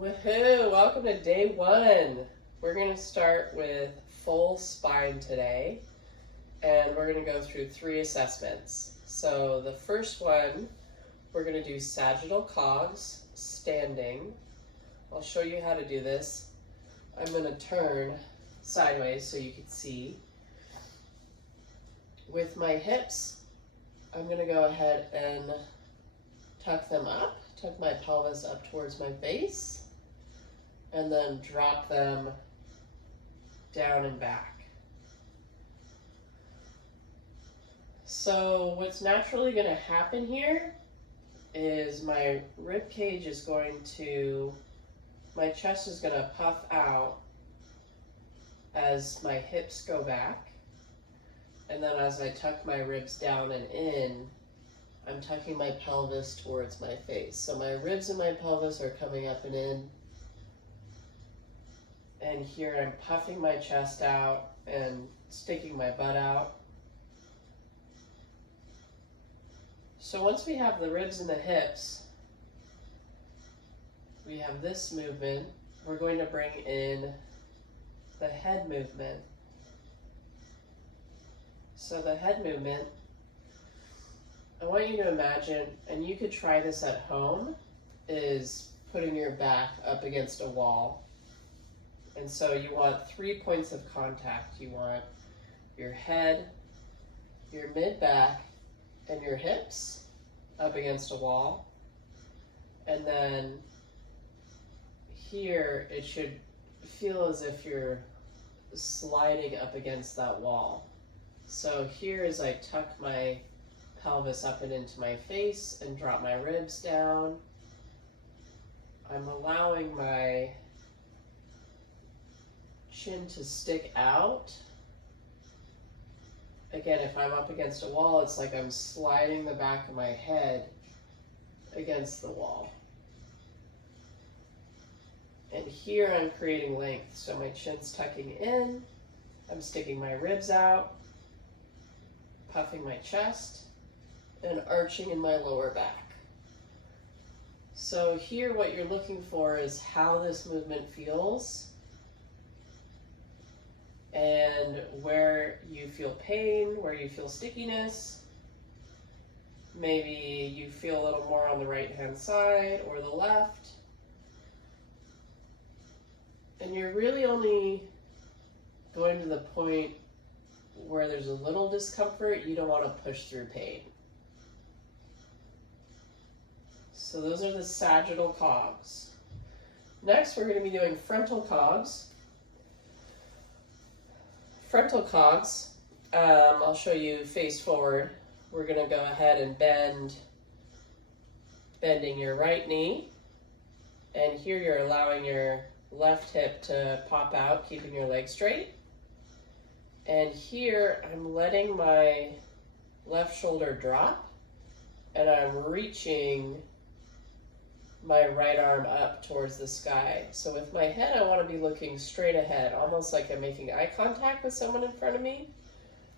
Woohoo! Welcome to day one. We're going to start with full spine today, and we're going to go through 3 assessments. So the first one, we're going to do sagittal cogs standing. I'll show you how to do this. I'm going to turn sideways so you can see. With my hips, I'm going to go ahead and tuck them up, tuck my pelvis up towards my face, and then drop them down and back. So what's naturally going to happen here is my rib cage is going to, my chest is going to puff out as my hips go back, and then as I tuck my ribs down and in, I'm tucking my pelvis towards my face. So my ribs and my pelvis are coming up and in. And here I'm puffing my chest out and sticking my butt out. So once we have the ribs and the hips, we have this movement. We're going to bring in the head movement. So the head movement, I want you to imagine, and you could try this at home, is putting your back up against a wall. And so you want 3 points of contact. You want your head, your mid-back, and your hips up against a wall. And then here it should feel as if you're sliding up against that wall. So here as I tuck my pelvis up and into my face and drop my ribs down, I'm allowing my chin to stick out. Again, if I'm up against a wall, it's like I'm sliding the back of my head against the wall. And here I'm creating length. So my chin's tucking in, I'm sticking my ribs out, puffing my chest, and arching in my lower back. So here what you're looking for is how this movement feels and where you feel pain, where you feel stickiness. Maybe you feel a little more on the right-hand side or the left. And you're really only going to the point where there's a little discomfort. You don't want to push through pain. So those are the sagittal cogs. Next, we're going to be doing frontal cogs. Frontal cogs, I'll show you face forward. We're going to go ahead and bending your right knee. And here you're allowing your left hip to pop out, keeping your leg straight. And here I'm letting my left shoulder drop, and I'm reaching my right arm up towards the sky. So with my head, I want to be looking straight ahead, almost like I'm making eye contact with someone in front of me.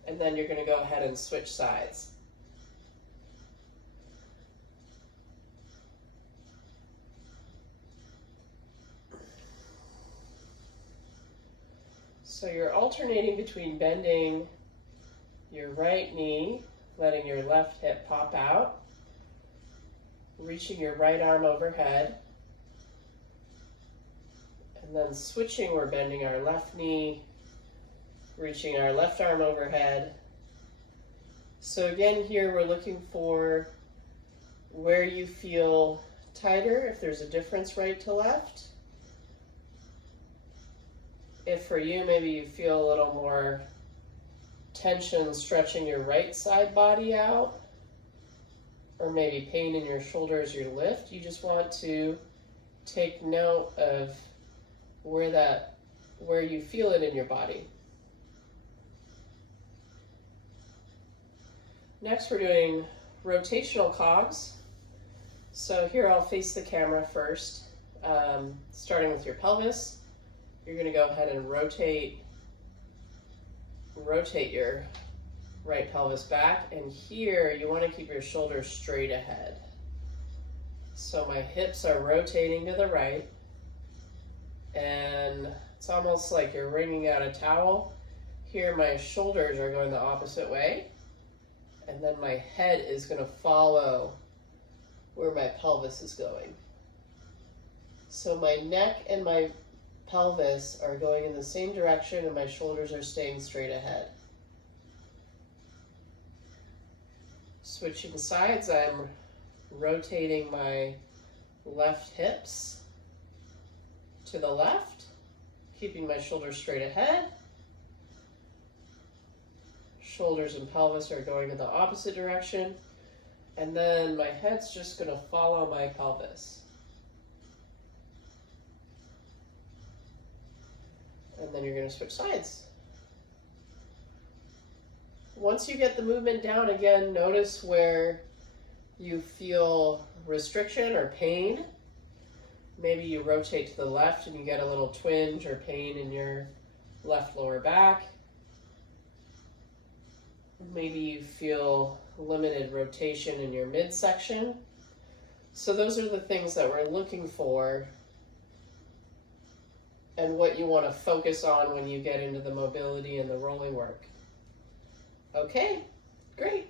And then you're going to go ahead and switch sides. So you're alternating between bending your right knee, letting your left hip pop out, reaching your right arm overhead, and then switching, we're bending our left knee, reaching our left arm overhead. So again, here we're looking for where you feel tighter, if there's a difference right to left. If for you, maybe you feel a little more tension stretching your right side body out, or maybe pain in your shoulders, your lift, you just want to take note of where you feel it in your body. Next, we're doing rotational cogs. So here I'll face the camera first, starting with your pelvis. You're going to go ahead and rotate your right pelvis back, and here you want to keep your shoulders straight ahead. So my hips are rotating to the right, and it's almost like you're wringing out a towel. Here my shoulders are going the opposite way, and then my head is going to follow where my pelvis is going. So my neck and my pelvis are going in the same direction, and my shoulders are staying straight ahead. Switching sides, I'm rotating my left hips to the left, keeping my shoulders straight ahead. Shoulders and pelvis are going in the opposite direction, and then my head's just going to follow my pelvis. And then you're going to switch sides. Once you get the movement down, again, notice where you feel restriction or pain. Maybe you rotate to the left and you get a little twinge or pain in your left lower back. Maybe you feel limited rotation in your midsection. So those are the things that we're looking for and what you want to focus on when you get into the mobility and the rolling work. Okay, great.